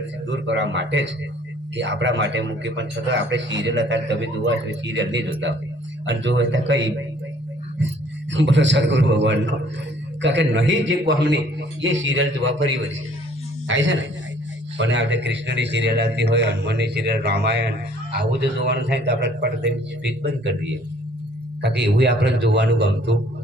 દૂર કરવા માટે જ કે આપણા માટે મૂકી. પણ છતાં આપણે સિરિયલ હતા તમે જોવા છો સિરિયલ નહીં જોતા અને જો હોય તો કઈ? બોલો, સદગુરુ ભગવાનનો. કારણ કે નહીં જે કોમની એ સિરિયલ જોવા ફરી વળી થાય છે ને? પણ આપણે કૃષ્ણની સિરિયલ આવતી હોય, હનુમાનની સિરિયલ રામાયણ, આવું જો જોવાનું થાય તો આપણે પટ સ્પીચ બંધ કરી દઈએ. કારણ કે એવું આપણે જોવાનું ગમતું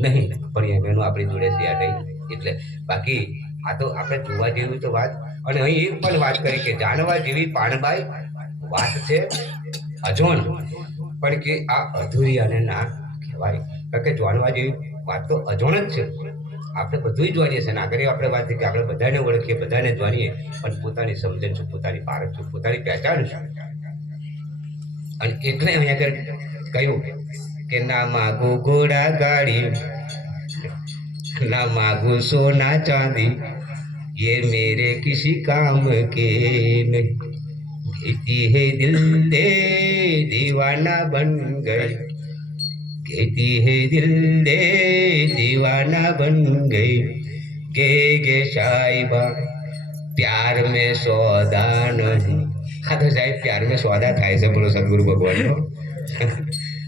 નહીં. પણ એનું આપણી જોડે છે આ એટલે બાકી આ તો આપણે જોવા જેવી તો વાત અને અહીં એક પણ વાત કરી કે જાણવા જેવી પાણબાઈ વાત છે અજોણ પણ કે આ અધૂરી અને ના કહેવાય. કારણ કે જાણવા જેવી વાત તો અજોણ જ છે. આપણે બધું જોઈએ જાણીએ છીએ. નાગરિક આપણે વાત કે આપણે બધાને ઓળખીએ, બધાને જાણીએ, પણ પોતાની સમજણ છું, પોતાની પારખ છું, પોતાની પહેચાન શું અને એટલે અહીં આગળ કહ્યું કે ના માગુ ઘોડા ગાડી, ના માગુ સોના ચાંદી ये मेरे किसी काम के नहीं कहती है दिल दे दीवाना बन गए कहती है दिल दे दीवाना बन गई गे गे साहिबा प्यार में सौदा नहीं હા તો સાહેબ પ્યાર મેં સોદા થાય છે બોલો સદગુરુ ભગવાનનો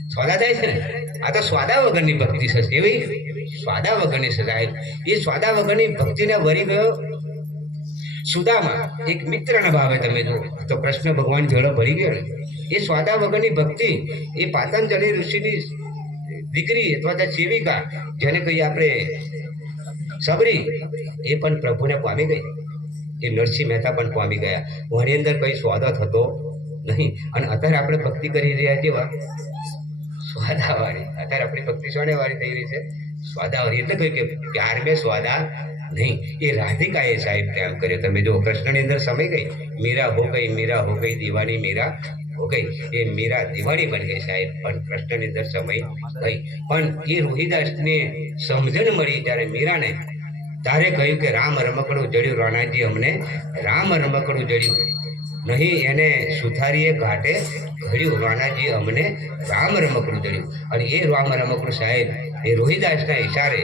સોદા થાય છે ને આ તો સ્વાદા વગરની ભક્તિ છે એવી સ્વાદા વગરની છે સાહેબ એ સ્વાદા વગરની ભક્તિને વરી ગયો સુદામા, એક મિત્રના ભાવે તમે જુઓ. તો કૃષ્ણ ભગવાન જળો ભરી ગયો એ સ્વાદા વગરની ભક્તિ, એ પાતંજલિ ઋષિની દીકરી અથવા તો સેવિકા, જેને કહીએ આપણે સબરી, એ પણ પ્રભુને પામી ગઈ. એ નરસિંહ મહેતા પણ પામી ગયા. વણી અંદર કઈ સ્વાદા થતો નહીં. અને અત્યારે આપણે ભક્તિ કરી રહ્યા જેવા સ્વાદાવાળી. અત્યારે આપણી ભક્તિ સોનેવાળી થઈ રહી છે. સ્વાદાવાળી. એટલે કહ્યું કે, પ્યાર મેં સ્વાદા નહીં, એ રાધિકાએ સાહેબ પ્રેમ કર્યો. તમે જો કૃષ્ણની અંદર સમય ગઈ. મીરા હો ગઈ મીરા હો ગઈ દીવાની મીરા હો ગઈ એ મીરા દિવાળી બની ગઈ સાહેબ. પણ કૃષ્ણની અંદર સમય ગઈ. પણ એ રોહિદાસને સમજણ મળી જ્યારે મીરાને તારે કહ્યું કે રામ રમકડું જડ્યું. રાણાજી અમને રામ રમકડું જડ્યું. નહીં, એને સુથારીએ ઘાટે ઘડ્યું. રાણાજી અમને રામ રમકડું જડ્યું. અને એ રામ રમકડું સાહેબ, એ રોહિદાસના ઈશારે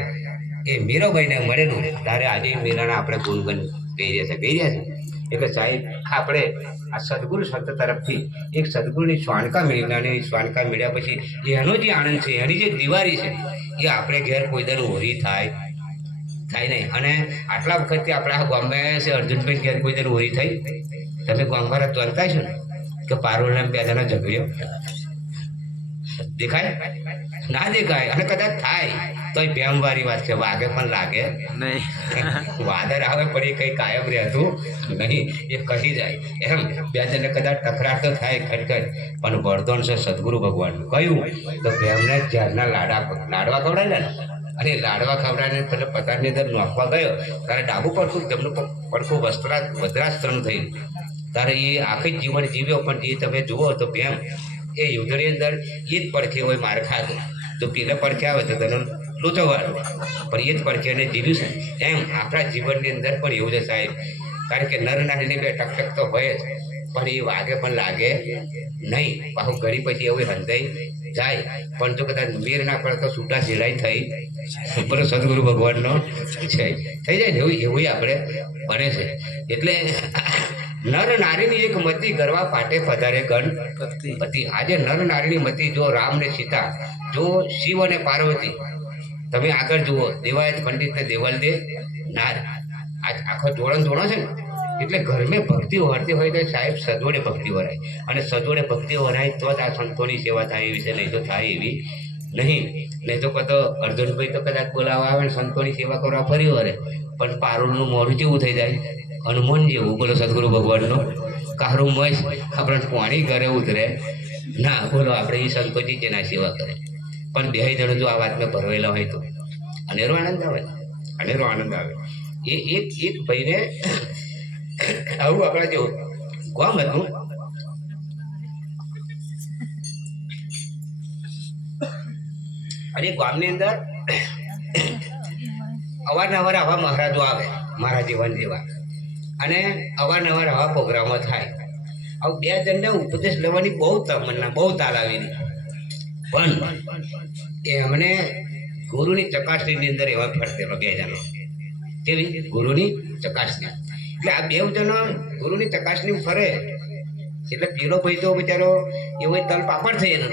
એ મીરાબાઈને મળેલું. ત્યારે આજે મીરાને આપણે ગુણગન કહી રહ્યા છે. કહી રહ્યા છે. એટલે સાહેબ, આપણે આ સદગુરુ સંત તરફથી એક સદગુરુની શ્વાનકા મેળવી અને એ શ્વાનકા મેળવ્યા પછી એનો જે આનંદ છે, એની જે દિવાળી છે, એ આપણે ઘેર કોઈ દર હોરી થાય થાય નહીં. અને આટલા વખતથી આપણે આ આવ્યા છે અર્જુનભાઈ, ઘેર કોઈ દર હોરી થઈ? તમે ગામમાં તોલતા છો ને? કે પારોલના જણા ઝઘડ્યો? દેખાય? ના દેખાય. અને કદાચ થાય. તો એ બેમવારી વાત છે વાગે પણ લાગે. નહીં. વાદર આવે પણ એ કઈ કાયમ રહેતું નહીં એ કહી જાય. એમ બે જણને કદાચ તકરાર તો થાય ખટખટ પણ વરદાન છે સદગુરુ ભગવાનનું. કહ્યું તો બેમને ઝાડના લાડા લાડવા ખવડાવ્યા ને? અને લાડવા ખવડાવીને પછી પતારની અંદર નોખવા ગયો? ત્યારે ડાબુ પડખું તેમનું પડખું વસ્ત્રા વદ્રાસ્ત્રનું થયું. ત્યારે એ આખી જીવન જીવ્યો પણ જે તમે જુઓ તો બેમ એ યુદ્ધની અંદર એ જ પડખે હોય માર ખાધું તો પેલા પડખે આવે તો તેનો લોચો વાળો પણ એ જ પડખે જીવ્યું છે, એમ આપણા જીવનની અંદર પણ એવું છે સાહેબ. કારણ કે નર નારીની બે ટકટક તો હોય જ, પણ એ વાગે પણ લાગે નહીં. પાછું ઘડી પછી એવું હંધાઈ જાય. પણ જો કદાચ મેર ના પડે તો છૂટા સિલાઈ થઈ. પર સદગુરુ ભગવાનનો છે થઈ જાય ને એવું એવું આપણે બને છે. એટલે નર નારીની એક મતી ગરવા પાટે પધારે ગણ હતી આજે નર નારીની મતી જો રામ ને સીતા, જો શિવ અને પાર્વતી તમે આગળ જુઓ, દેવાયત પંડિત ને દેવલ દે નાર આખો જોડણ જોડો છે ને, એટલે ઘરમે ભક્તિ વળતી હોય તો સાહેબ સજોડે ભક્તિ વરાય અને સજોડે ભક્તિ વરાય તો જ આ સંતોની સેવા થાય એવી છે, નહીં તો થાય એવી નહીં. નહીં તો કતો અર્જુનભાઈ તો કદાચ બોલાવવા આવે ને સંતોની સેવા કરવા ફરી વળે. પણ પારુલનું મોઢું જેવું થઈ જાય. હનુમાન જેવું, બોલો સદગુરુ ભગવાનનો. કારું મસ આપણે પાણી ઘરે ઉતરે. ના, બોલો, આપણે એ સંતોજી તેના સેવા કરે. પણ બે જણ જો આ વાતને ભરવેલા હોય તો. અનેરો આનંદ આવે. અનેરો આનંદ આવે. એ એક એક ભાઈને આવું આપણા જો કોમ હતું? અને ગામની અંદર અવારનવાર આવા મહારાજો આવે. મારા જીવન જેવા. અને અવારનવાર આવા પ્રોગ્રામો થાય. આવું બે જણને ઉપદેશ લેવાની બહુ તમન્ના, બહુ તાલાવીની પણ એમને ગુરુની ચકાસણીની અંદર એવા ફરતેલો બે જણો કેવી? ગુરુની ચકાસણી. એટલે આ બે જણો ગુરુની ચકાસણી ફરે. એટલે પેલો ભાઈ તો બિચારો એવો તલ પાપડ થઈ એનો.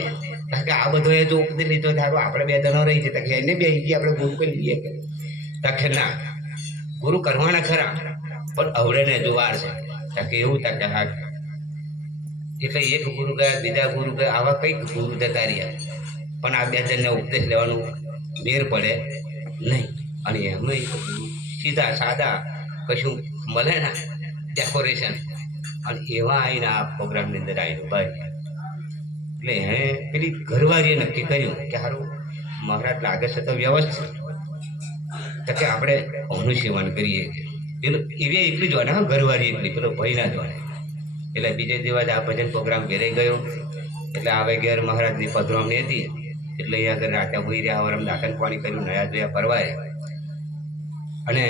કારણ કે આ બધો એ જો ઉપદેશ લીધો થાય આપણે બે જણો રહી છે કે એને બે અહીંથી આપણે ગુરુ કરી લઈએ તકે ના, ગુરુ કરવાના ખરા, પણ અવડે ને હજુ વાર છે તકે એવું તકે હા એટલે એક ગુરુ ગયા, બીજા ગુરુ ગયા, આવા કંઈક ગુરુ જતા પણ આ બે જણને ઉપદેશ લેવાનું મેર પડે નહીં. અને એમને સીધા, સાદા, કશું મળે ના ડેકોરેશન અને એવા આવીને આ પ્રોગ્રામની અંદર આવીને ભાઈ એટલે એણે પેલી ઘરવાળીએ નક્કી કર્યું કે સારું મહારાજ લાગે છે તો વ્યવસ્થિત. તો કે આપણે અનુસેવન સેવન કરીએ. પેલું એવી એકલી જ વાને હા, ઘરવાળી એકલી પેલો ભાઈના ના જ વાને એટલે બીજે દિવસ આ ભજન પ્રોગ્રામ ઘેરે ગયો. એટલે આવે ઘેર મહારાજની પધરામણી હતી. એટલે અહીંયા આગળ રાતે હોઈ રહ્યા વરમ દાખલ પાણી કર્યું, નયા જોયા પરવારે. અને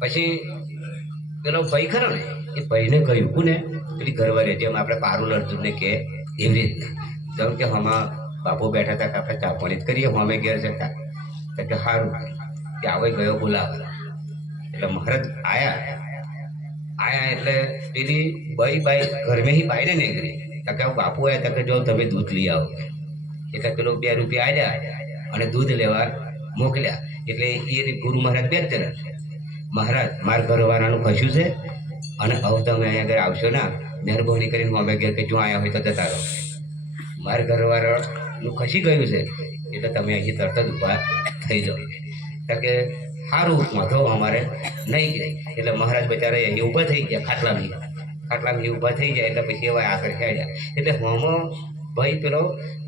પછી પેલો ભાઈ ખરો ને, એ ભાઈને કહ્યું, કોને? પેલી ઘરવારે જેમ આપણે પારુલ અર્જુનને કે એવી રીતના, જેમ કે હમણાં બાપુ બેઠા હતા કે આપણે ચા પાણી જ કરીએ અમે ઘેર જતા. તો કે સારું કે આવે ગયો બોલાવે. એટલે મહારાજ આયા. આયા એટલે પેલી બાઈ બાઈ ઘરમે ही બાઈને નીકળી તકે બાપુ આયા તકે જો તમે દૂધ લઈ આવો. એટલે પેલો બે રૂપિયા આવ્યા અને દૂધ લેવા મોકલ્યા. એટલે એ ગુરુ મહારાજ બે જ મહારાજ, માર ઘરવાળાનું કશું છે? અને હવે તમે અહીંયા આગળ આવશો ના, મહેરબાની કરીને અમે ઘેર કે જો આવ્યા હોય તો જતા રહો માર ઘરવાળાનું ખસી ગયું છે? એટલે તમે અહીં તરત જ ઊભા થઈ જાઓ. તો કે સારું વાંધો અમારે. નહીં જાય એટલે મહારાજ બચારા એ ઊભા થઈ ગયા, ખાટલા ખાટલામાં ઊભા થઈ જાય એટલે પછી એવા આગળ ખેડ્યા એટલે હોમો ભાઈ પેલો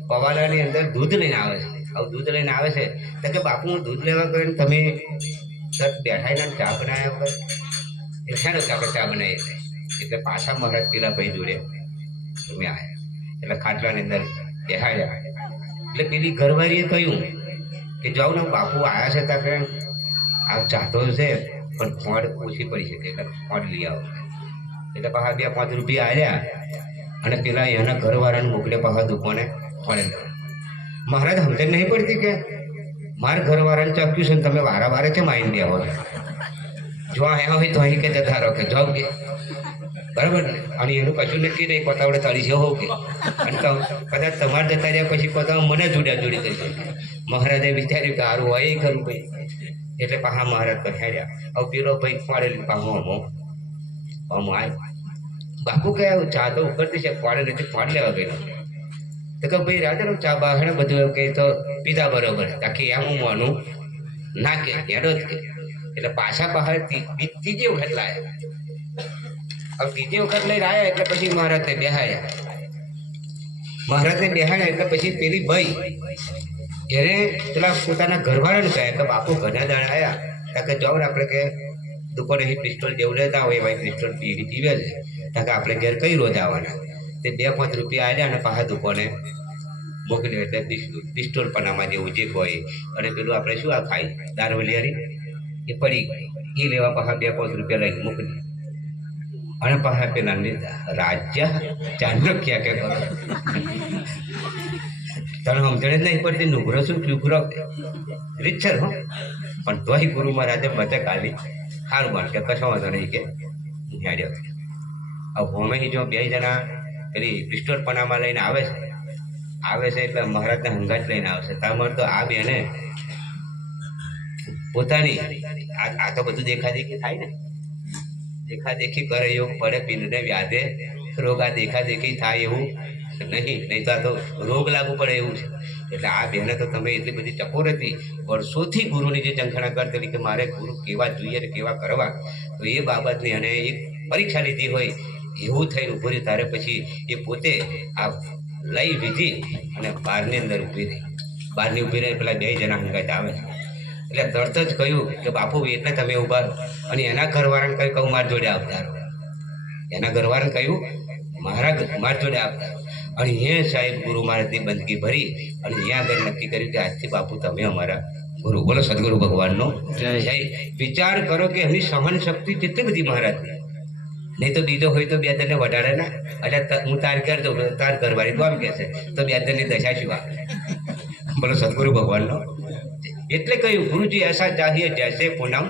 પવાડાની અંદર દૂધ લઈને આવે છે. આવું દૂધ લઈને આવે છે. તો કે બાપુ, હું દૂધ લેવા ગયો ને તમે સર બેઠા ચા બનાવ્યા વગર એટલે શેનો કે આપણે ચા બનાવીએ. એટલે પાછા મહારાજ પેલા ભાઈ જોડે તમે આવ્યા એટલે ખાટલાની અંદર બેહાડ્યા. એટલે પેલી ઘરવાળીએ કહ્યું કે જાઉં ને બાપુ આવ્યા છે ત્યાં આ ચાહતો છે, પણ ફોડ ઓછી પડી શકે એટલે ફોડ લઈ આવો. એટલે પાછા બે પાંચ રૂપિયા આવ્યા અને પેલા એના ઘરવાળાને મોકલે પાછા દુકાને ફોડે મહારાજ સમજણ નહીં પડતી કે? મારા ઘરવાળાને ચક્યું છે ને તમે વારા વારે કેમ આવીને હોય જો આવ્યા હોય તો અહીં કે જતા રહો કે જાઓ કે. બરાબર ને? અને એનું કશું નક્કી નહીં કોતાવડે તળી જવો કે. અને કદાચ તમારે જતા રહ્યા પછી કોતા મને જોડ્યા જોડી દેશે મહારાજે વિચાર્યું કે સારું હોય એ ખરું ભાઈ એટલે પાછા મહારાજ પછાડ્યા હવે પેલો ભાઈ પાડેલી પાછો અમો આવ્યો બાપુ કે ચા તો ઉપરથી છે પાડે નથી પાડ લેવા ગયેલો. તો કે ભાઈ રાજા ચા બાહણે બધું એવું કે તો પીધા બરોબર. તાકી એમ માનું ના કે એડો જ કે એટલે પાછા બહાર ત્રીજી વખત લાયા. હવે ત્રીજી વખત લઈને આવ્યા એટલે પછી મહારાજને બેહાયા મહારાજને બેહાડ્યા એટલે પછી પેલી ભાઈ એને પેલા પોતાના ઘરવાળાને કહે કે બાપુ ઘણા દાણા આવ્યા કે જાઓ આપણે કે દુકાને પિસ્ટોલ જેવું લેતા હોય એમાં પિસ્ટોલ પીવી પીવે છે. કે આપણે ઘેર કઈ રોજ આવવાના? તે બે પાંચ રૂપિયા આવ્યા અને પાછા દુકાને મોકલ્યું એટલે પિસ્ટોલ પણ પનામાં જેવું જે હોય. અને પેલું આપણે શું આ ખાઈ દારવલિયારી એ પડી ગઈ. એ લેવા પાછા બે પાંચ રૂપિયા લઈને મોકલી અને પાછા પેલા રાજ્ય ચાણક્ય કે તને સમજણ જ નહીં પડતી નુગરો શું નુગરો રીતસર હો. પણ તોય ગુરુ મહારાજે બચે કાલી સારું માર કે, કશો વાંધો નહીં કે. હેડ્યો. હવે હોમે જો બે જણા પેલી પિસ્ટોલ પનામાં લઈને આવે છે આવે છે એટલે મહારાજને હંગાટ લઈને આવશે તમારે તો આ બેને પોતાની આ આ તો બધું દેખાદેખી થાય ને. દેખાદેખી કરે યોગ પડે પીને વ્યાધે રોગ આ દેખાદેખી થાય એવું નહીં નહીં તો તો રોગ લાગુ પડે એવું છે. એટલે આ બહેને તો તમે એટલી બધી ચકોર હતી. વર્ષોથી ગુરુની જે ચંખણા કરતી કે મારે ગુરુ કેવા જોઈએ ને કેવા કરવા, તો એ બાબતની અને એક પરીક્ષા લીધી હોય, એવું થઈને ઉભું રહી તારે પછી એ પોતે આ લઈ લીધી અને બહારની અંદર ઊભી રહી. બહારની ઊભી રહી પેલા બે જણા હંગાત આવે એટલે તરત જ કહ્યું કે, બાપુ, એટલે તમે ઊભા રહો. અને એના ઘરવાળાને કહ્યું કહું માર જોડે આવતા રહો. એના ઘરવાળાને કહ્યું, મારા મારી જોડે આવતા. અને એ સાહેબ ગુરુ મહારાજની બંદગી ભરી અને અહીંયા આગળ નક્કી કર્યું કે આજથી બાપુ તમે અમારા ગુરુ. બોલો સદગુરુ ભગવાનનો. જય. જય. વિચાર કરો કે એમની સહન શક્તિ કેટલી બધી મહારાજની. નહીં તો બીજો હોય તો બે જણને વટાડે ના. એટલે હું તાર ઘર દઉં તાર ઘરવાળી તો આમ કહેશે તો બે જણની દશા શું બોલો સદગુરુ ભગવાનનો. એટલે કહ્યું ગુરુજી એસા ચાહીએ જૈસે પૂનમ.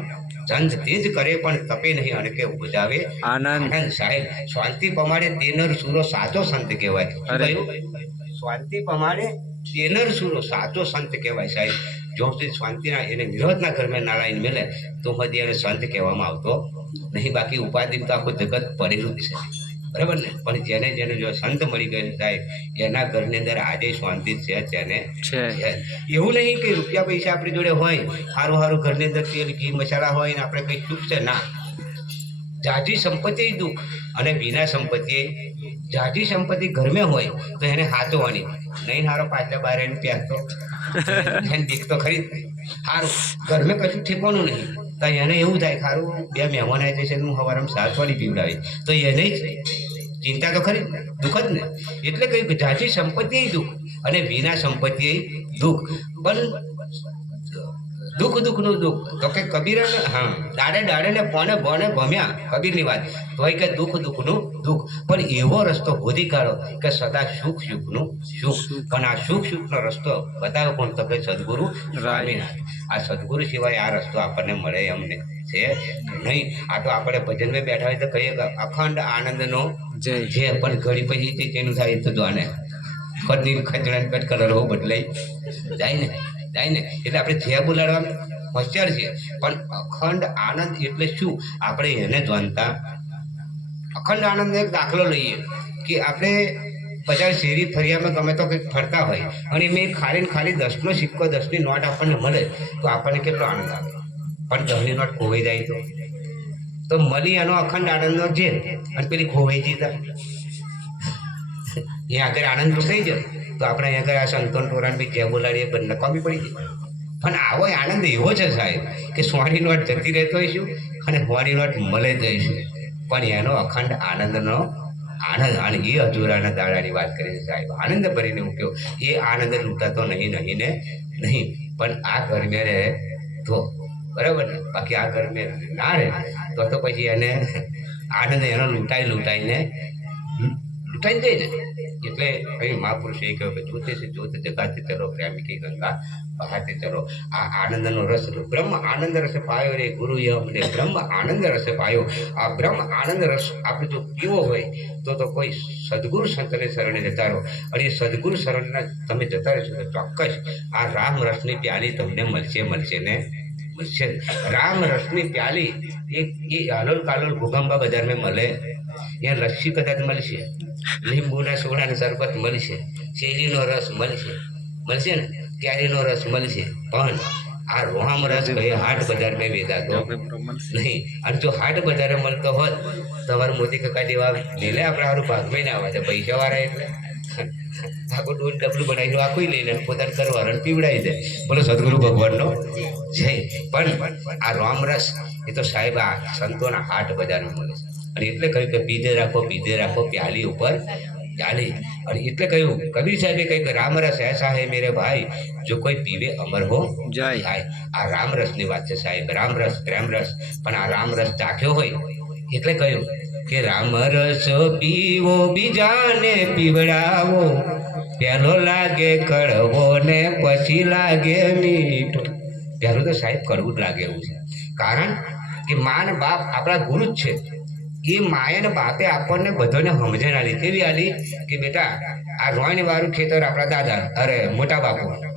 સંત તે જ કરે પણ તપે નહીં અને કે ઉપજાવે. આનંદ. સાહેબ શાંતિ પ્રમાણે તેનર સુરો સાચો સંત કહેવાય? શાંતિ પ્રમાણે તેનર સુરો સાચો સંત કહેવાય સાહેબ. જો શાંતિના એને વિરોધના ઘરમાં નારાયણ મેલે તો હજી એને સંત કહેવામાં આવતો નહીં. બાકી ઉપાધિ તો આખું જગત પડેલું છે. બરાબર ને? પણ જેને જેને જો સંત મળી ગયો સાહેબ એના ઘરની અંદર આજે શાંતિ છે તેને. એવું નહીં કે રૂપિયા પૈસા આપણી જોડે હોય સારું સારું ઘરની અંદર તેલ ઘી મસાલા હોય ને આપણે કંઈ ચૂપ છે? ના. જાજી સંપત્તિ દુઃખ અને વિના સંપત્તિ જાજી સંપત્તિ ઘરમાં હોય તો એને હાચવાની. નહીં હારો પાછલા બાર એને પહેરતો એને દીખ તો ખરી સારું ઘરમાં કશું ઠેકવાનું નહીં. તો એને એવું થાય ખારું બે મહેમાન આવી જશે હું સવારમાં સાચવાની પીવડાવી તો એને ચિંતા તો ખરી દુઃખ જ ને એટલે કહ્યું જાજી સંપત્તિ દુઃખ અને વિના સંપત્તિ દુઃખ. પણ દુઃખ દુઃખનું દુઃખ. તો કે કબીર હા દાડે દાડે ને પોને બોને ભમ્યા કબીરની વાત. ભાઈ કે દુઃખ દુઃખનું દુઃખ. પણ એવો રસ્તો શોધી કાઢો કે સદા સુખ સુખનું સુખ. પણ આ સુખ સુખનો રસ્તો બતાવે કોણ તો કે સદગુરુ? સ્વામિનાથ આ સદગુરુ સિવાય આ રસ્તો આપણને મળે અમને છે નહીં? આ તો આપણે ભજનમાં બેઠા હોય તો કહીએ અખંડ આનંદનો જય. જે પણ ઘડી પછી તેનું થાય તો જાણે ખડની ખજડા કટ કલર હો બદલાઈ. જાય ને. જાય ને, એટલે આપણે જે બોલાડવા હોશિયાર છે પણ અખંડ આનંદ એટલે શું? આપણે એને જાણતા. અખંડ આનંદ એક દાખલો લઈએ કે આપણે બધા શેરી ફરિયામાં ગમે તો કંઈક ફરતા હોય, અને મેં ખાલી ખાલી દસનો સિક્કો, દસની નોટ આપણને મળે, તો આપણને કેટલો આનંદ આવે? પણ દસની નોટ ખોવાઈ જાય તો? તો મળી એનો અખંડ આનંદનો છે અને પેલી ખોવાઈ જતા એ આગળ આનંદ થઈ જાય તો આપણે અહીંયા આગળ આ સંતોન ટોરાન બી જ્યાં બોલાડીએ પણ નકામી પડી ગઈ. પણ આવો આનંદ એવો છે સાહેબ કે સોની નોટ જતી રહેતો હોઈશું અને હોવાની નોટ મળે જઈશું પણ એનો અખંડ આનંદનો આનંદ અને એ અધૂરાના દાડાની વાત કરી સાહેબ. આનંદ ભરીને મૂક્યો એ આનંદ લૂંટાતો નહીં નહીં ને નહીં. પણ આ ગરમે રહે તો બરાબર ને? બાકી આ ગરમે ના રહે. તો તો પછી એને આનંદ એનો લૂંટાઈ લૂંટાઈને જ જાય ને. એટલે અહીં મહાપુરુષે એ કહ્યું કે જોતે છે જોતે ચલો પ્રેમી કી ગંગા બહાતે ચલો આ આનંદનો રસ બ્રહ્મ આનંદ રસ પાયો રે, ગુરુ અમને બ્રહ્મ આનંદ રસ પાયો. આ બ્રહ્મ આનંદ રસ આપણે જો પીવો હોય, તો તો કોઈ સદગુરુ સંતને શરણે જતા રહો. અને એ સદગુરુ શરણના તમે જતા રહેશો તો ચોક્કસ આ રામ રસની પ્યાલી તમને મળશે મળશે ને. રામ રસની પ્યાલી એ એ આલોલ કાલોલ ભૂખંબા બજાર મેં મળે. ત્યાં લસ્સી કદાચ મળશે લીંબુના સોડાનું શરબત મળશે શેરીનો રસ મળશે મળશે ને? કેરીનો રસ મળશે પણ આ રોહામ રસ કઈ હાટ બજાર મેં વેચાતો નહીં. અને જો હાટ બજારે મળતો હોત તમારે મોદી કાકા જેવા મેલે આપણે સારું ભાગમાં ના આવે. છે પૈસા વાળા એટલે. આખું દોઢ ડબલું બનાવી આખું લઈ લે પોતાને કરવાનું પીવડાવી દે. બોલો સદગુરુ ભગવાનનો. જય. પણ આ રામરસ એ તો સાહેબ આ સંતોના હાટ બજારમાં મળે અને એટલે કહ્યું કે પીધે રાખો પીધે રાખો પ્યાલી ઉપર પ્યાલી. અને એટલે કહ્યું કબીર સાહેબે કહ્યું કે રામરસ એસા હે મેરે ભાઈ જો કોઈ પીવે અમર હો જય. થાય આ રામરસની વાત છે સાહેબ રામરસ પ્રેમરસ. પણ આ રામરસ ચાખ્યો હોય એટલે કહ્યું કે રામરસ પીવો, બીજાને પીવડાવો. પહેલો લાગે કડવો ને પછી લાગે મીઠો. પહેલું તો સાહેબ કડવું જ લાગે એવું છે. કારણ કે મા બાપ આપણા ગુરુ જ છે. એ માએ ને બાપે આપણને બધાને સમજણ આલી કેવી આલી કે બેટા, આ રોઈન વાળું ખેતર આપણા દાદા, અરે મોટા બાપુ.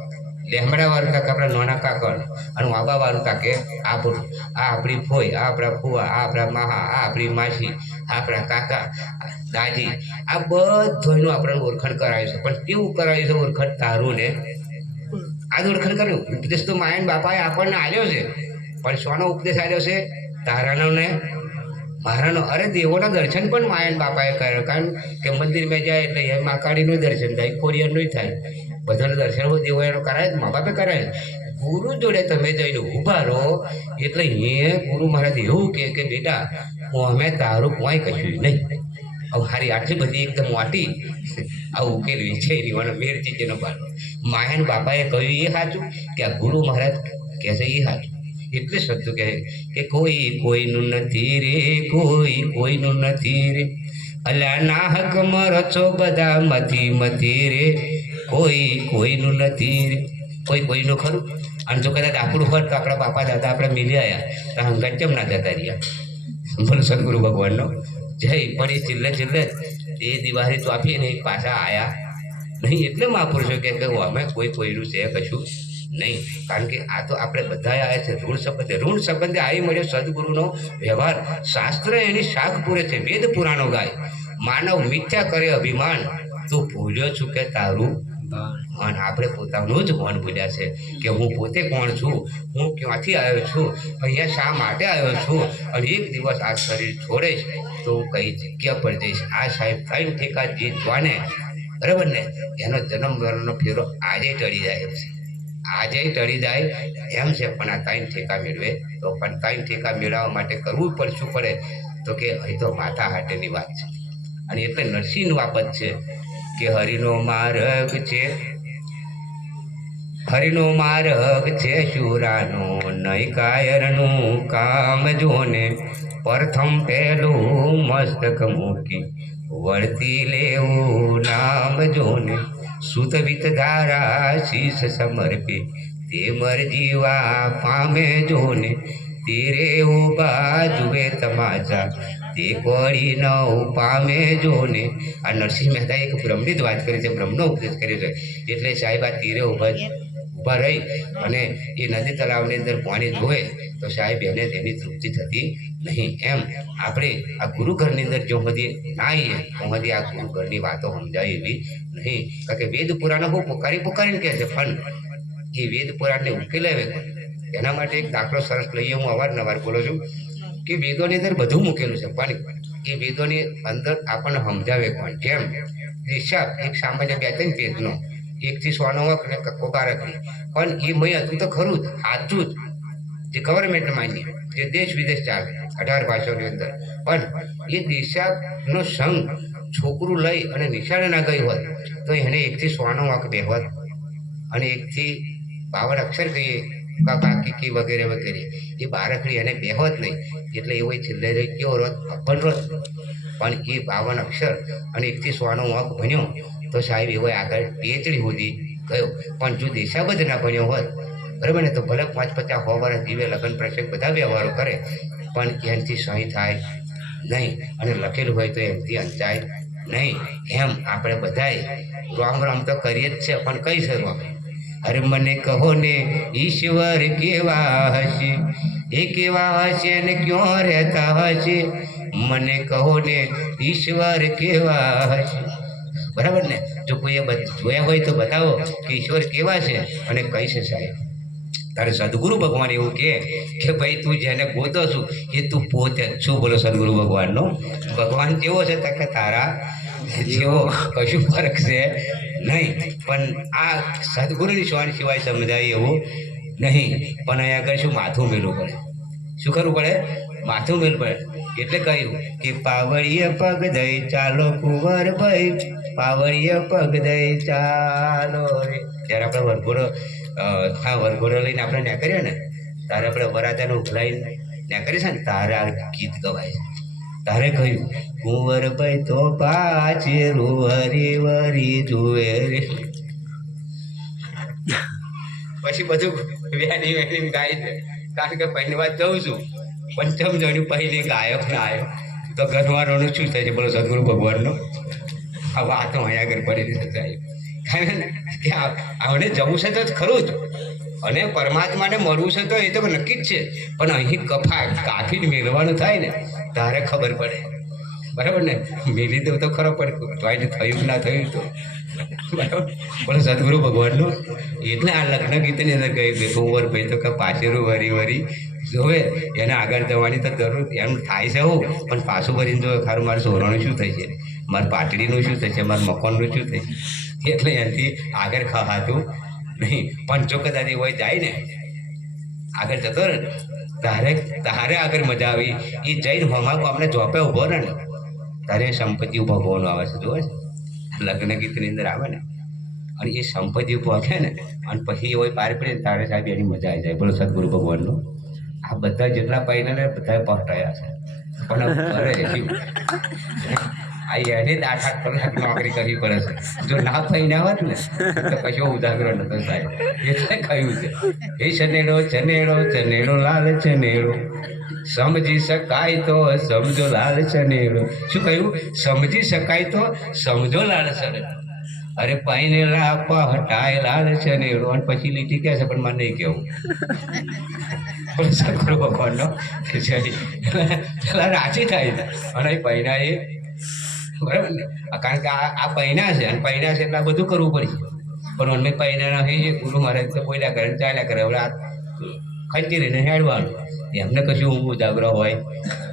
લેમડા વાળું તાકે આપણા નાના કાકડ અને વાબા વાળું તાકે આપણું આ આપણી ફોઈ આ આપણા ફુવા, આ આપણા માહા, આ આપણી માસી આપણા કાકા દાદી, આ બધોનું આપણને ઓળખાણ કરાવ્યું છે. પણ કેવું કરાવ્યું છે ઓળખાણ? તારું ને આ ઓળખાણ કર્યું. ઉપદેશ તો માયન બાપાએ આપણને આલ્યો છે. પણ શોનો ઉપદેશ આલ્યો છે? તારાનો ને મારાનો, અરે દેવોના દર્શન પણ માયન બાપાએ કર્યો. કારણ કે મંદિરમાં જાય એટલે એ મા દર્શન થાય ખોડિયારનું થાય. બધાનું દર્શન હોય દેવો એનો કરાય મા બાપે કરાય. ગુરુ જોડે તમે જઈને ઊભા રહો, એટલે એ ગુરુ મહારાજ એવું કહે કે, બેટા, હું અમે તારું કોઈ કહ્યું નહીં. હવે હારી આટલી બધી એકદમ વાટી આ ઉકેલવી છે એની મને મેર ચીજનો બાર. માયન બાપાએ કહ્યું એ સાચું કે આ ગુરુ મહારાજ કહે છે એ સાચું. એટલે શબ્દ કહે કે, કોઈ કોઈનું નથી રે, કોઈ કોઈનું નથી રે. અલ્યા ના હક મરો છો બધા મથી મથી રે. કોઈ કોઈનું નથી કોઈ કોઈનું ખરું? અને જો કદાચ આપણું હોત તો આપણા બાપા દાદા આપણે મિલી આવ્યા તો હંગાત કેમ ના જતા રહ્યા? બોલો સદગુરુ ભગવાનનો. જય પણ એ છેલ્લે છેલ્લે એ દિવાળી તો આપી ને, પાછા આવ્યા નહીં, એટલે મહાપુરુષો કે અમે કોઈ કોઈનું છે કશું નહીં. કારણ કે આ તો આપણે બધા આવ્યા છે, ઋણ સંબંધે. ઋણ સંબંધે આવી મળ્યો સદગુરુનો વ્યવહાર. શાસ્ત્ર એની શાખ પૂરે છે, વેદ પુરાણો ગાય. માનવ મિથ્યા કરે અભિમાન. તું ભૂલ્યો છું કે તારું? અને આપણે પોતાનું જ મન ભૂલ્યા છે કે હું પોતે કોણ છું? હું ક્યાંથી આવ્યો છું? અહીંયા શા માટે આવ્યો છું? અને એક દિવસ આ શરીર છોડીશ તો હું કઈ જગ્યા પર જઈશ? આ સાહેબ કઈ ઠેકા જે જોવાને બરાબર ને? એનો જન્મ મરણનો ફેરો આજે ટળી જાય છે. આજે ટળી જાય એમ છે, પણ આ ત્રણ ઠેકા મેળવે. તો પણ ત્રણ ઠેકા મેળવવા માટે કરવું પણ શું પડે. તો કે અહીં તો માથા હાટેની વાત છે. અને એટલે નરસિંહનું આપત છે. કે હરિનો માર્ગ છે? હરિનો માર્ગ છે શુરાનો નહીં કાયરનું કામ જોને. પ્રથમ પહેલું મસ્તક મૂકી, વળતી લેવું નામ જોને. સુતવિત ધારા શીશ સમર્પે, તે મરજીવા પામે જોને. તેરે ઊભા જુએ તમાચા તે કોળી ન પામે જોને. આ નરસિંહ મહેતા એક બ્રહ્મની જ વાત કરી છે, બ્રહ્મનો ઉપદેશ કર્યો છે. એટલે સાહેબ, આ તીરે ઊભા ઊભા રહી અને એ નદી તળાવની અંદર પાણી ધોવે તો સાહેબ, એને તેની તૃપ્તિ થતી નહીં. એમ આપણે આ ગુરુ ઘરની અંદર જો બધી ના આવીએ તો બધી આ ગુરુ ઘરની વાતો સમજાય એવી નહીં. કારણ કે વેદ પુરાણો બહુ પોકારી પોકારીને કહે છે, પણ એ વેદ પુરાણને ઉકેલાવે એના માટે એક દાખલો સરસ લઈએ, હું અવારનવાર બોલું છું. કે વેદોની અંદર બધું મૂકેલું છે પણ એ વેદોની અંદર આપણને સમજાવે કોણ? જેમ રિષભ એક સામાન્ય બે ત્રણ પેજનો એકથી સોનો વક અને કક્કો કારકરી પણ એ મય હતું તો ખરું જ, સાચું જ. જે ગવર્મેન્ટ માન્ય, જે દેશ વિદેશ ચાલે, અઢાર ભાષાઓની અંદર. પણ એ દિશાનો સંઘ છોકરું લઈ અને નિશાળે ના ગઈ હોત, તો એને એકથી સોનો વાંક બે હોત. અને એકથી બાવન અક્ષર કહીએ કા બાકી કી વગેરે વગેરે. એ બારકડી એને બેહોત નહીં. એટલે એવો છેલ્લે ગયો રોત અપન રોત પણ એ બાવન અક્ષર અને એકથી સોનો અંક ભણ્યો, તો સાહેબ એવો આગળ પીએચડી સુધી ગયો. પણ જો દેશાબદ્ધ ના ભણ્યો હોત, બરાબર ને, તો ભલે પાંચ પચાસ સો વર્ષ જીવે લગ્ન પ્રસંગ બધા વ્યવહારો કરે, પણ એનથી સહી થાય નહીં. અને લખેલું હોય તો એનથી અંચાય નહીં. એમ આપણે બધાએ રામ રામ તો કરીએ જ છે, પણ કઈ શરૂ રામ અરે મને કહો ને ઈશ્વર કેવા હશે? એ કેવા હશે ને ક્યાં રહેતા હશે? મને કહો ને ઈશ્વર કેવા હશે? બરાબર ને? જો કોઈએ જોયા હોય તો બતાવો કે ઈશ્વર કેવા છે અને કઈ છે સાહેબ? તારે સદગુરુ ભગવાન એવું કહે કે ભાઈ તું જેને ગોતો છું, એ તું પોતે શું બોલો સદગુરુ ભગવાનનો. ભગવાન કેવો છે? કે તારા જેવો કશું ફરક છે. નહીં, પણ આ સદગુરુની શ્વાન સિવાય સમજાય એવું નહીં. પણ અહીંયા આગળ શું માથું મેળવું પડે? શું કરવું પડે? માથું મેળવું પડે. એટલે કહ્યું કે પાવડીએ પગ દઈ ચાલો કુંવર ભાઈ પાવડીએ પગ દઈ ચાલો રે. ત્યારે આપણે વરઘોડો હા, વરઘોડો લઈને આપણે ન્યા કરીએ ને તારે આપણે વરાતાને ઉભલાઈને ન્યા કરીએ છે ને તારે આ ગીત ગવાય છે. તારે કહ્યું કુંવર ભાઈ તો પાછી વરી વરી જુએ પછી બધું વ્યાની વહેલી ગાય છે. કારણ કે પહેલી વાત જઉં છું. પંચમ જણ્યું પહેલી ગાયો ને આવ્યો તો ઘરવાળાનું શું થાય છે? બોલો, સદગુરુ ભગવાનનો. આ વાતો અહીંયા આગળ પડી છે સાહેબ. કારણ કે આપણે જવું છે તો ખરું જ. અને પરમાત્માને મળવું છે તો એ તો નક્કી જ છે. પણ અહીં કફા કાફી મેળવાનું થાય ને તારે ખબર પડે. બરાબર ને? મેલી દઉં તો ખરો, પણ તોય થયું કે ના થયું તો? બરાબર? પણ સદગુરુ ભગવાનનું એટલે આ લગ્ન ગીતની અંદર ગઈ બે કુંવર ભાઈ તો કે પાછેરું વરી વરી જોવે. એને આગળ જવાની તો જરૂર એમ થાય છે હું, પણ પાછું ભરીને જોવે, ખરું, મારે સોરાનું શું થઈ છે મારું પાટડીનું શું થશે? મારું મકાનનું શું થશે? એટલે એનાથી આગળ ખાતું નહીં. પણ જો કદાચ એ હોય જાય ને આગળ જતો રહે તારે તારે આગળ મજા આવી. એ જઈને હોમા આપણે જોપે ઊભો રહે ને. તારે સંપત્તિ ભગવાન આવે છે, જુઓ. લગ્ન ગીતની અંદર આવે ને. અને એ સંપત્તિ પહોંચે ને, અને પછી એ પાર પડે તારે સાહેબ એની મજા આવી જાય. બોલો, સદગુરુ ભગવાનનું, આ બધા જેટલા પાઈને ને, બધા પહોંચાયા છે. પણ કરે એને જ આઠ આઠ કલાક નોકરી કરવી પડે છે. જો ના પૈના હોત ને, તો કશો ઉજાગરો નતો સાહેબ એટલે કહ્યું છે એ ચનેડો ચનેડો ચનેડો લાલ ચનેડો સમજી શકાય તો સમજો લાલ ચનેડો શું કહ્યું? સમજી શકાય તો સમજો લાલ ચનેડો અરે પાઈને લાપા હટાય લાલ ચનેડો અને પછી લીટી કહે છે, પણ મને નહીં કેવું પણ શંકર ભગવાનનો રાજી થાય અને પૈણા એ બરાબર ને? કારણ કે આ આ પૈના છે અને પૈના છે એટલે બધું કરવું પડશે પણ અમે પૈણા નહીં ગુરુ મહારાજ તો બોલ્યા કરે ને ચાલ્યા કરે. હવે આ ખંચી રહીને હેડવાનું. એમને કશું ઊંઘ ઉજાગરો હોય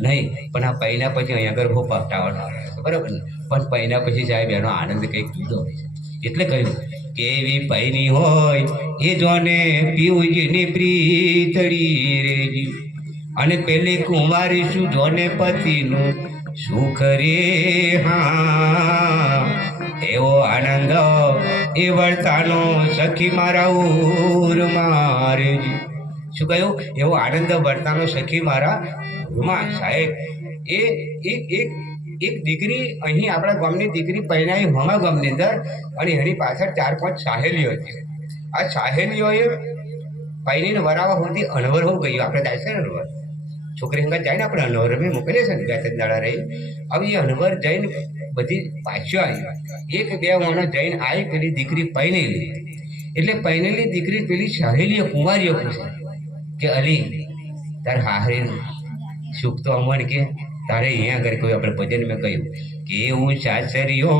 નહીં. પણ આ પૈના પછી અહીંયા આગળ પટાવવાનો બરાબર ને? પણ પૈના પછી સાહેબ, એનો આનંદ કંઈક જુદો હોય છે. એટલે કહ્યું, કેવી પૈની હોય એ જોને પીવજીની પ્રીતળી રેજી. અને પેલી કુંવારી શું જોને પતિનું સુખ કરી હા, એવો આનંદ એ વર્તાનો સખી મારા ઉર મારે શું કહ્યું? એવો આનંદ વર્તાનો સખી મારા ઉરમાં સાહેબ, એ એક એક એક દીકરી અહીં આપણા ગામની દીકરી પહેરાઈ હોમા ગામની અંદર અને એની પાછળ ચાર, પાંચ સાહેલીઓ હતી. આ સાહેલીઓએ પૈણીને વરાવા સુધી અણવર હોવું ગયું. આપણે જાય છે ને છોકરી હંગા જાય ને આપણે અનવરમે મોકલે છે ને બે દાડા રહી. હવે એ અનવર જઈને બધી પાછો આવી. એક બે માણસ જઈને આવી પેલી દીકરી પૈણેલી એટલે પૈણેલી દીકરી પેલી સહેલીઓ કુંવારીઓ પૂછે કે, અલી, તાર હાહરીનું સુખ તો અમણ કે, તારે અહીંયા આગળ કોઈ આપણે ભજન મેં કહ્યું કે હું સાસરીઓ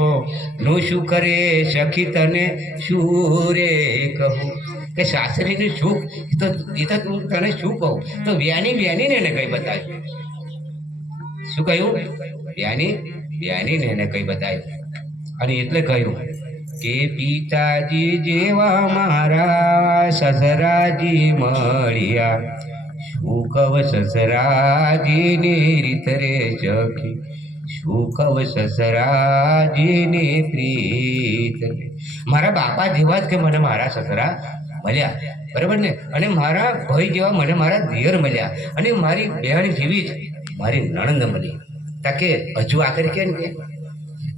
નું શું કરે સખી તને શું રે કહું? કે સાસરીનું સુખ એ તો એ તો તું, તને શું કહું? તો વ્યાની, વ્યાનીને એને કઈ બતાવ્યું. શું કહ્યું? વ્યાની, વ્યાનીને એને કઈ બતાવ્યું. અને એટલે કહ્યું, કે પિતાજી જેવા મારા સસરાજી મળ્યા. શું કવ સસરાજીની રીત રે સખી શું કવ સસરાજીની પ્રીત મારા બાપા જેવા જ કે મને મારા સસરા મળ્યા. બરાબર ને? અને મારા ભાઈ જેવા મને મારા દિયર મળ્યા. અને મારી બહેન જેવી જ મારી નણંદ મળી. તાકે હજુ આગળ કે ને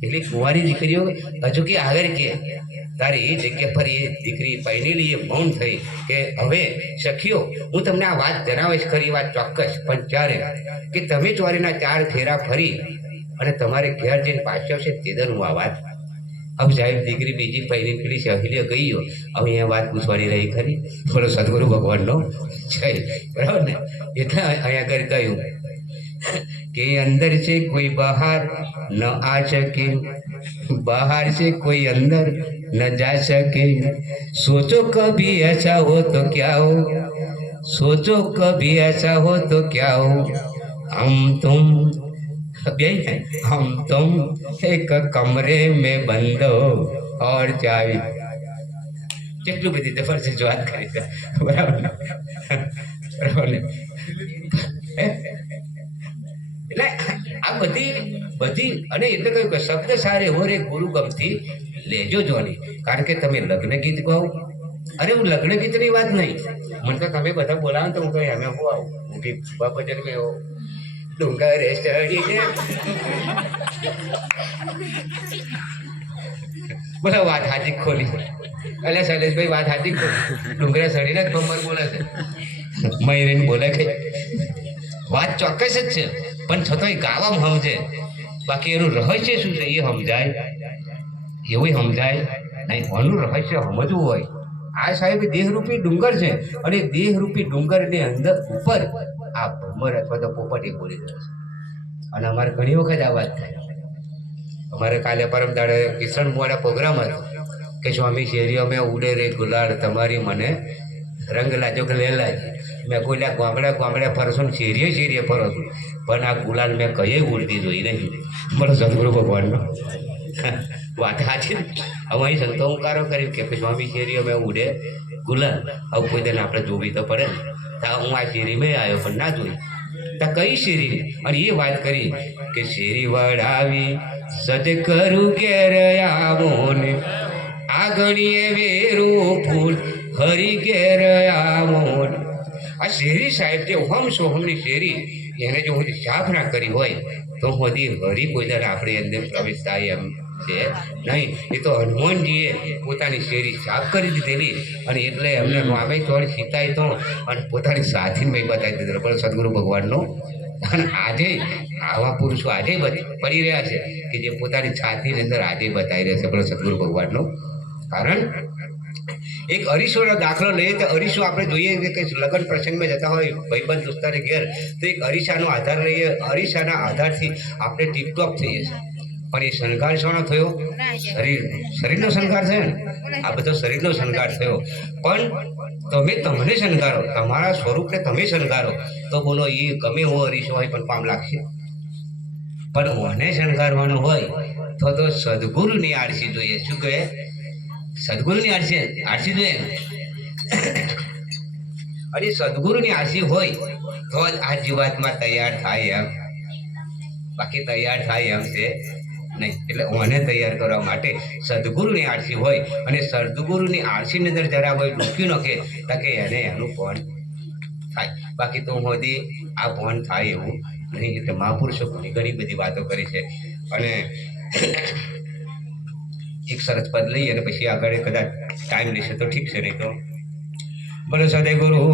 એટલે કુંવારી દીકરીઓ, હજુ કે આગળ કે? તારે એ જગ્યા પર એ દીકરી પહેરેલી એ મૌન થઈ કે, હવે સખીઓ, હું તમને આ વાત જણાવીશ, ખરી વાત ચોક્કસ, પણ ચારે કે તમે ચોરીના ચાર ફેરા ફરી અને તમારે ઘેર જઈને પાછળ છે તેદર હું આ વાત અબ સાહેબ દીકરી બીજી પહેલી પેલી સહેલીઓ ગઈઓ હવે અહીંયા વાત પૂછવાની રહી ખરી. બોલો, સદગુરુ ભગવાનનો છે બરાબર ને? એટલે અહીંયા કરી કહ્યું કે અંદર છે કોઈ બહાર ન આ શકે, બહાર છે કોઈ અંદર ન જા શકે. સોચો કભી એસા હો તો ક્યાં હો? સોચો કભી એસા હો તો ક્યાં હો? આમ તુમ બે हम तुम एक कमरे में बंद हो और चाबी કેટલું બધી જબરજસ્ત વાત કરી છે બરાબર ને? બરાબર ને હે? એટલે આ બધી બધી અને એટલે કહ્યું કે શબ્દ સારે હો રે ગુરુ ગમથી લેજો જોની કારણ કે તમે લગ્ન ગીત ગાઓ અરે હું લગ્ન ગીતની વાત નહીં મને તો તમે બધા બોલાવો ને તો હું કહી અમે હું આવું હું બી ભજન મેં હો ડુંગર ચડીને બોલો, વાત હાજી ખોલી? એટલે શૈલેષભાઈ, વાત હાજી ખોલી? ડુંગરે ચડીને બમ્બર બોલે છે. મયુરીને બોલે કે વાત ચોક્કસ જ છે, પણ છતાંય ગાવામાં સમજે. બાકી એનું રહસ્ય શું છે, એ સમજાય. એવું સમજાય, નહીં આનું રહસ્ય સમજવું હોય. આ સાહેબ દેહરૂપી ડુંગર છે, અને દેહરૂપી ડુંગરની અંદર ઉપર આ ભમર અથવા તો પોપટી બોલી રહ્યો છે. અને અમારે ઘણી વખત આ વાત થાય. અમારે કાલે પરમ દાડે કિશન મોડા પ્રોગ્રામ હતો કે, સ્વામી, શેરીઓ મેં ઉડે રે ગુલાડ, તમારી મને રંગ લાજો કે લેલાજી મેં કોઈલા ગામડે ગામડે ફરશો ને, શેરીએ શેરીએ ફરો છું. પણ આ ગુલાલ મેં કઈ ઉડતી જોઈ નહીં. પણ સદગુરુ ભગવાનનો. વાત સાચી હવે અહીં સંતોકારો કર્યું કે પછી સ્વામી શેરીઓ મેં ઉડે ગુલાલ આવું કોઈ દેને આપણે જોવી તો પડે તા હું આ શેરી મેં આવ્યો પણ ના જોઈ. તા કઈ શેરી? અને એ વાત કરી કે શેરી વડાવી સજ કરું ઘેર આવો ને એ વેરું ફૂલ, હરી કે રહ્યા મોન આ શેરી સાહેબ જે હોમ સોહમની શેરી, એને જો હું જાપ ના કરી હોય, તો હું હરી કોઈ આપણે અંદર પ્રવેશ થાય એમ. છે, નહીં? એ તો હનુમાનજીએ પોતાની શેરી સાફ કરી દીધેલી અને એટલે એમને નામે થોડી સીતાય તો અને પોતાની સાથીને ભાઈ બતાવી દીધેલો, પણ સદગુરુ ભગવાનનો. અને આજે આવા પુરુષો આજે પડી રહ્યા છે કે જે પોતાની છાતીની અંદર આજે બતાવી રહ્યા છે, પણ સદગુરુ ભગવાનનો. કારણ એક અરીસોનો દાખલો લઈએ તો અરીસો આપણે જોઈએ કે લગ્ન પ્રસંગમાં જતા હોય, ભાઈબંધ દોસ્તારે ઘેર, તો એક અરીસાનો આધાર લઈએ. અરીસાના આધારથી આપણે ટીપટોપ થઈએ. છીએ પણ એ શણગાર શાનો થયો? શરીર, શરીરનો શણગાર છે ને? આ બધો શરીરનો શણગાર થયો. પણ તમે તમને શણગારો, તમારા સ્વરૂપને તમે શણગારો, તો બોલો એ ગમે હો અરીશો હોય પણ પામ લાગશે. પણ મને શણગારવાનું હોય તો તો સદગુરુની આરસી જોઈએ. શું કહે? સદગુરુની આરસી આરસી જોઈએ? અને સદગુરુની આરસી હોય તો જ આ જીવાતમાં તૈયાર થાય એમ. બાકી તૈયાર થાય એમ છે. નહીં. એટલે મને તૈયાર કરવા માટે સદગુરુની આળસી હોય અને સદગુરુની આરસીની અંદર જરા હોય ડૂકી નાખે તકે એને એનું પણ થાય. બાકી તો મોદી આ ભણ થાય એવું નહીં, એટલે મહાપુરુષો ઘણી ઘણી બધી વાતો કરી છે. અને એક સરસ પદ લઈએ અને પછી આગળ કદાચ ટાઈમ લેશે તો ઠીક છે, નહીં તો. બોલો સદય ગુરુ.